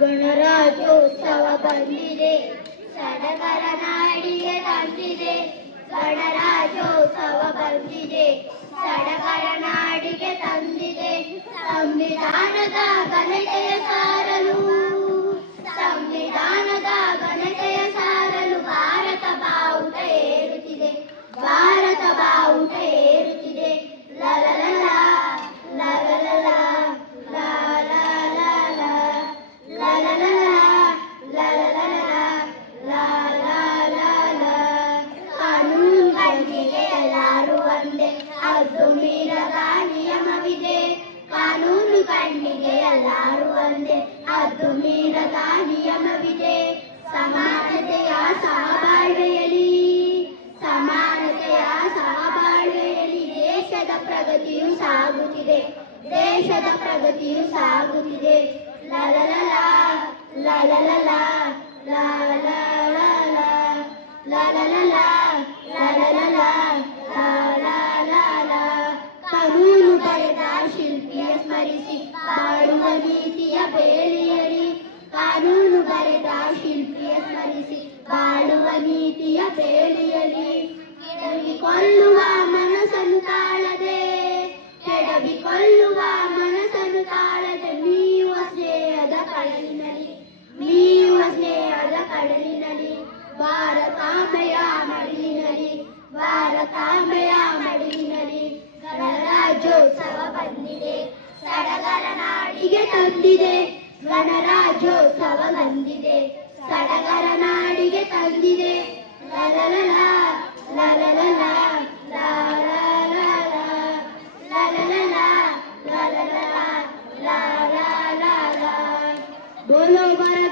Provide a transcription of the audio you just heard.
ಗಣರಾಜ್ಯೋತ್ಸವ ಬಂದಿದೆ, ಸಡಗರ ನಾಡಿಗೆ ತಂದಿದೆ. ಗಣರಾಜ್ಯೋತ್ಸವ ಬಂದಿದೆ, ಸಡಗರ ನಾಡಿಗೆ ತಂದಿದೆ. ಸಂವಿಧಾನದ ಘನತೆಯ ಸಾರಲು, ಸಂವಿಧಾನದ ಘನತೆಯ ಸಾರಲು ಭಾರತ ಬಾವುಟ ಏರುತ್ತಿದೆ, ಭಾರತ ಬಾವುಟ ಏರುತ್ತಿದೆ. ಲಲಲಲ ಲಲಲಲ ಕಾನೂನು ಕಣ್ಣಿಗೆ ಎಲ್ಲರೂ ಒಂದೇ, ಅದು ಮೀರದ ನಿಯಮವಿದೆ. ಕಾನೂನು ಕಣ್ಣಿಗೆ ಎಲ್ಲರೂ ಒಂದೇ, ಅದು ಮೀರದ ನಿಯಮವಿದೆ. ಸಮಾನತೆಯ ಸಹಬಾಳ್ವೆಯಲ್ಲಿ, ಸಮಾನತೆಯ ಸಹಬಾಳ್ವೆಯಲ್ಲಿ ದೇಶದ ಪ್ರಗತಿಯು ಸಾಗುತ್ತಿದೆ, ದೇಶದ ಪ್ರಗತಿಯು ಸಾಗುತ್ತಿದೆ. ಲಲಲಲ ಲಲಲಲ ಲಲಲಲ ಲಲಲಲ ಲಲಲಲ ಲಲಲಲ. ಕಾನೂನು ಬರೆದ ಶಿಲ್ಪಿಯ ಸ್ಮರಿಸಿ ಬಾಳುವ ನೀತಿಯ ಬೇಲಿಯಡಿ, ಕಾನೂನು ಬರೆದ ಶಿಲ್ಪಿಯ ಸ್ಮರಿಸಿ ಬಾಳುವ ನೀತಿಯ ಬೇಲಿಯಡಿ. ಕೆಡವಿಕೊಳ್ಳುವ ಮನಸ್ಸನ್ನು ತಾಳದೆ, ಕೆಡವಿಕೊಳ್ಳುವ ಮನಸ್ಸನ್ನು ತಾಳದೆ ಮೀಯುವ ಸ್ನೇಹದ ಕಡಲಿನಲ್ಲಿ, ಮೀಯುವ ಸ್ನೇಹದ ಕಡಲಿನಲ್ಲಿ. ಭಾರತಾಂಬೆಯ ಮಡಿಲಿನಲ್ಲಿ, ಭಾರತಾಂಬೆಯ ಮಡಿಲಿನಲ್ಲಿ. ಗಣರಾಜ್ಯೋತ್ಸವ ಬಂದಿದೆ, ಸಡಗರ ನಾಡಿಗೆ ತಂದಿದೆ. ಗಣರಾಜ್ಯೋತ್ಸವ ಬಂದಿದೆ, ಸಡಗರ ನಾಡಿಗೆ ತಂದಿದೆ. ಲಲಲಲ ಲಲಲಲ ಲಲಲಲ ಲಲಲಲ ಲಲಲಲ ಲಲಲಲ. ಬೋಲೋ ಭಾರತ್.